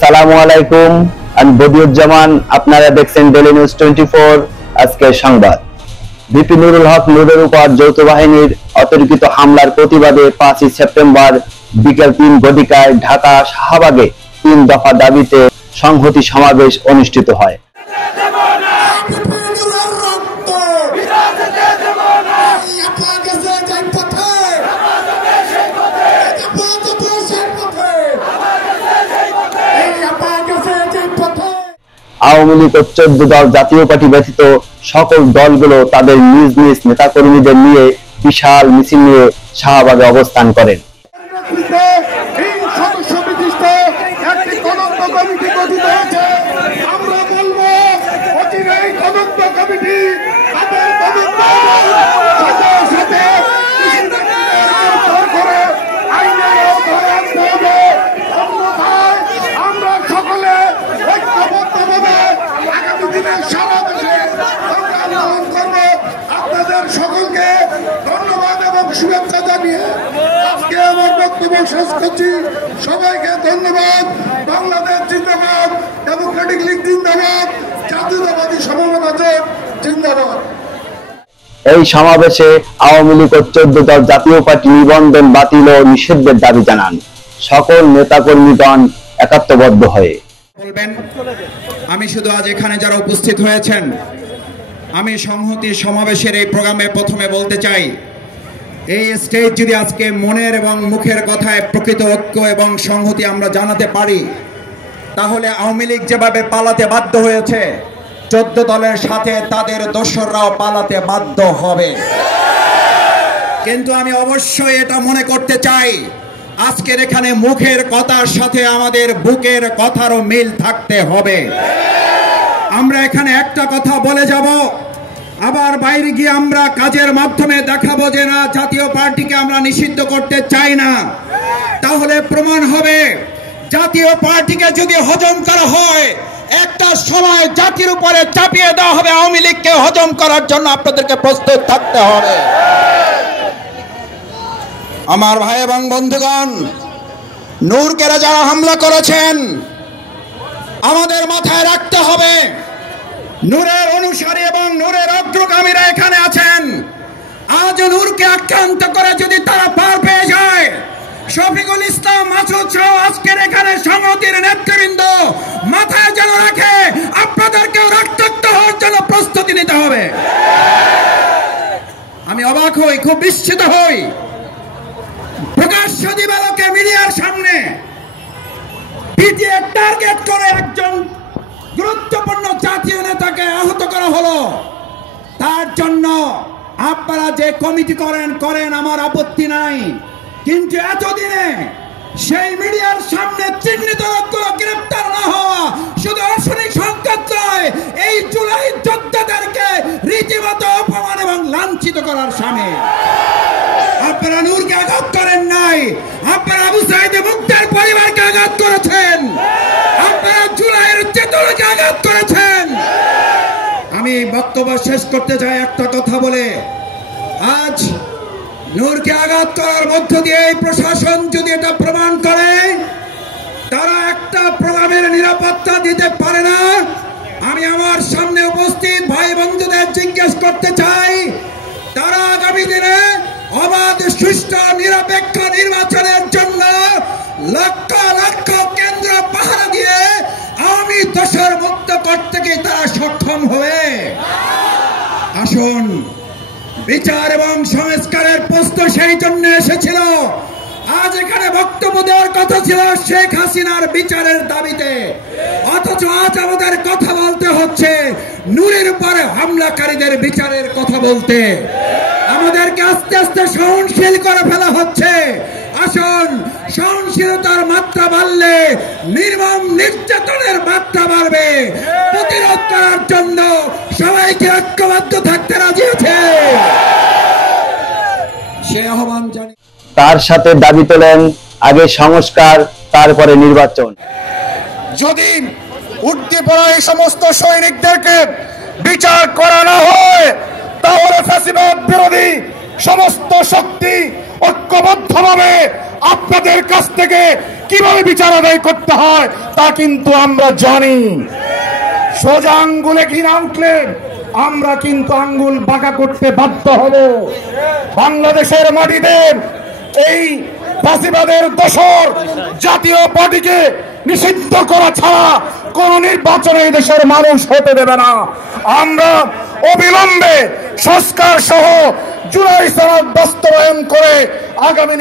আসসালামু আলাইকুম, আমি বদিউজ্জামান। আপনারা দেখছেন ডেইলি নিউজ 24। আজকের সংবাদ। ভিপি নুরুল হক নুরের উপর যৌথ বাহিনীর অতর্কিত হামলার প্রতিবাদে 5 সেপ্টেম্বর বিকেল 3 ঘটিকায় ঢাকা শাহবাগে 3 দফা দাবিতে সংহতি সমাবেশ অনুষ্ঠিত হয়। আওয়ামী লীগ ও 14 দল জাতীয় পার্টি ব্যতীত সকল দলগুলো তাদের নিজ নিজ নেতাকর্মীদের নিয়ে বিশাল মিছিল নিয়ে শাহবাগে অবস্থান করেন। সকলকে ধন্যবাদ এবং শুভেচ্ছা জানিয়ে আজকে আমার বক্তব্য শেষ করছি। সবাইকে ধন্যবাদ। বাংলাদেশ জিন্দাবাদ, ডেমোক্রেটিক লীগ জিন্দাবাদ, জাতীয়তাবাদী সমমনা জোট জিন্দাবাদ। এই সমাবেশে আওয়ামী লীগ ও 14 দল জাতীয় পার্টি নিবন্ধন বাতিল ও নিষিদ্ধের দাবি জানান সকল নেতাকর্মীগণ একাত্মবদ্ধ হয়ে। বলবেন, আমি শুধু আজ এখানে যারা উপস্থিত হয়েছেন, আমি সংহতি সমাবেশের এই প্রোগ্রামে প্রথমে বলতে চাই, এই স্টেজ যদি আজকে মনের এবং মুখের কথায় প্রকৃত ঐক্য এবং সংহতি আমরা জানাতে পারি, তাহলে আওয়ামী লীগ যেভাবে পালাতে বাধ্য হয়েছে, 14 দলের সাথে তাদের দোসররাও পালাতে বাধ্য হবে। কিন্তু আমি অবশ্যই এটা মনে করতে চাই, আজকের এখানে মুখের কথার সাথে আমাদের বুকের কথারও মিল থাকতে হবে। আমরা এখানে একটা কথা বলে যাব, আবার বাইরে গিয়ে আমরা কাজের মাধ্যমে দেখাবো যে না, জাতীয় পার্টিকে আমরা নিষিদ্ধ করতে চাই না। তাহলে প্রমাণ হবে জাতীয় পার্টিকে যদি হজম করা হয়, একটা সময় জাতির উপরে চাপিয়ে দেওয়া হবে। আওয়ামী লীগকে হজম করার জন্য আপনাদেরকে প্রস্তুত থাকতে হবে। আমার ভাই এবং বন্ধুগণ, নূরকেরা যারা হামলা করেছেন, আমাদের মাথায় রাখতে হবে, নূরের অনুসারী এবং নূরের অগ্রগামীরা এখানে আছেন। আজ নূরকে আক্রান্ত করে যদি তারা পার পেয়ে যায়, শফিকুল ইসলাম মাসুদ সহ আজকের এখানে সংহতির নেতৃবৃন্দ মাথায় যেন রাখে, আপনাদেরকেও রক্তাক্ত হওয়ার জন্য প্রস্তুতি নিতে হবে। আমি অবাক হই, খুব বিস্মিত হই, প্রকাশ্য দিবালোকে মিডিয়ার সামনে পিটিএ টার্গেট করে একজন গুরুত্বপূর্ণ জাতীয় নেতাকে আহত করা হলো। তার জন্য আপনারা যে কমিটি করেন আমার আপত্তি নাই, কিন্তু এতদিনে সেই মিডিয়ার সামনে চিহ্নিত লোকগুলো গ্রেপ্তার না হওয়া শুধু অশনিক সংকেত নয়, এই জুলাই যোদ্ধাদেরকে রীতিমতো অপমান এবং লাঞ্ছিত করার সামনে। আপনারা নূরকে আঘাত করেন নাই, আপনারা আবু সাঈদ মুগ্ধের পরিবারকে আঘাত করেছেন, আপনারা জুলাইয়ের চেতনাকে আঘাত করেছেন। আমি বক্তব্য শেষ করতে চাই একটা কথা বলে, আজ নূরকে আঘাত করার মধ্য দিয়ে এই প্রশাসন যদি এটা প্রমাণ করে তারা একটা প্রোগ্রামের নিরাপত্তা দিতে পারে না, আমি আমার সামনে উপস্থিত ভাই বন্ধুদের জিজ্ঞেস করতে চাই, তারা আগামী দিনে অবাধ সুষ্ঠু নিরপেক্ষ নির্বাচনের জন্য লক্ষ লক্ষ কেন্দ্র পাহারা দিয়ে আওয়ামী দোসর মুক্ত করতে কি তারা সক্ষম হবে? আসুন, বিচার এবং সংস্কারের প্রশ্ন সেই জন্য এসেছিল। আজ এখানে বক্তব্য দেওয়ার কথা ছিল শেখ হাসিনার বিচারের দাবিতে, অথচ আজ আমাদের কথা বলতে হচ্ছে নূরের উপরে হামলাকারীদের বিচারের কথা বলতে। আমাদেরকে আস্তে আস্তে সহনশীল করে ফেলা হচ্ছে। আসুন, সহনশীলতার মাত্রা বাড়লে নির্মম নির্যাতনের মাত্রা বাড়বে। প্রতিরোধ করার জন্য সবাইকে ঐক্যবদ্ধ থাকতে রাজি আছে, সে আহ্বান জানি। তার সাথে দাবি তোলেন আগে সংস্কার, তারপরে নির্বাচন। যদি উঠতে পড়া এই সমস্ত সৈনিকদেরকে বিচার করা না হয়, তাহলে ফ্যাসিবাদ বিরোধী সমস্ত শক্তি ঐক্যবদ্ধভাবে আপনাদের কাছ থেকে কিভাবে বিচার আদায় করতে হয় তা কিন্তু আমরা জানি। সোজা আঙ্গুলে ঘৃণা উঠলে আমরা কিন্তু আঙ্গুল বাঁকা করতে বাধ্য হব। বাংলাদেশের মাটিতে এই ফাঁসিবাদের দোসর জাতীয় পার্টিকে নিষিদ্ধ করা ছাড়া কোন নির্বাচনে এই দেশের মানুষ হতে দেবে না। আমরা অবিলম্বে সংস্কার সহ জুলাই সনদ বাস্তবায়ন করে আগামী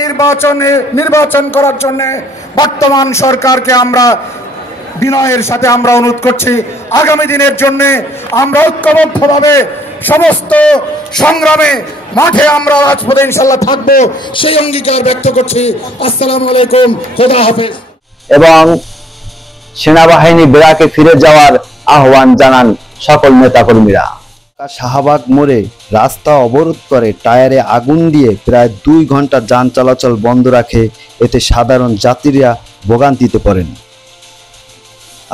নির্বাচন করার জন্য বর্তমান সরকারকে আমরা বিনয়ের সাথে আমরা অনুরোধ করছি। আগামী দিনের জন্য আমরা ঐক্যবদ্ধভাবে সমস্ত সংগ্রামে মাঠে আমরা রাজপথে ইনশাল্লাহ থাকবো, সেই অঙ্গীকার ব্যক্ত করছি। আসসালামু আলাইকুম, খোদা হাফেজ। এবং সেনাবাহিনী বেড়াকে ফিরে যাওয়ার আহ্বান জানান সকল নেতাকর্মীরা। শাহবাগ মোড়ে রাস্তা অবরোধ করে টায়ারে আগুন দিয়ে প্রায় 2 ঘন্টা যান চলাচল বন্ধ রাখে। এতে সাধারণ যাত্রীরা ভোগান্তিতে পড়েন।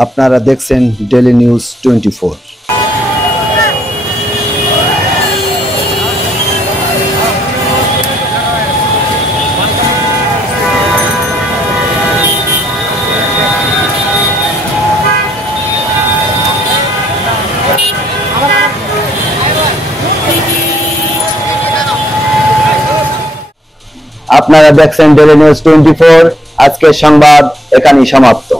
আপনারা দেখছেন ডেইলি নিউজ 24। আপনারা দেখছেন ডেইলি নিউজ 24। আজকের সংবাদ এখানেই সমাপ্ত।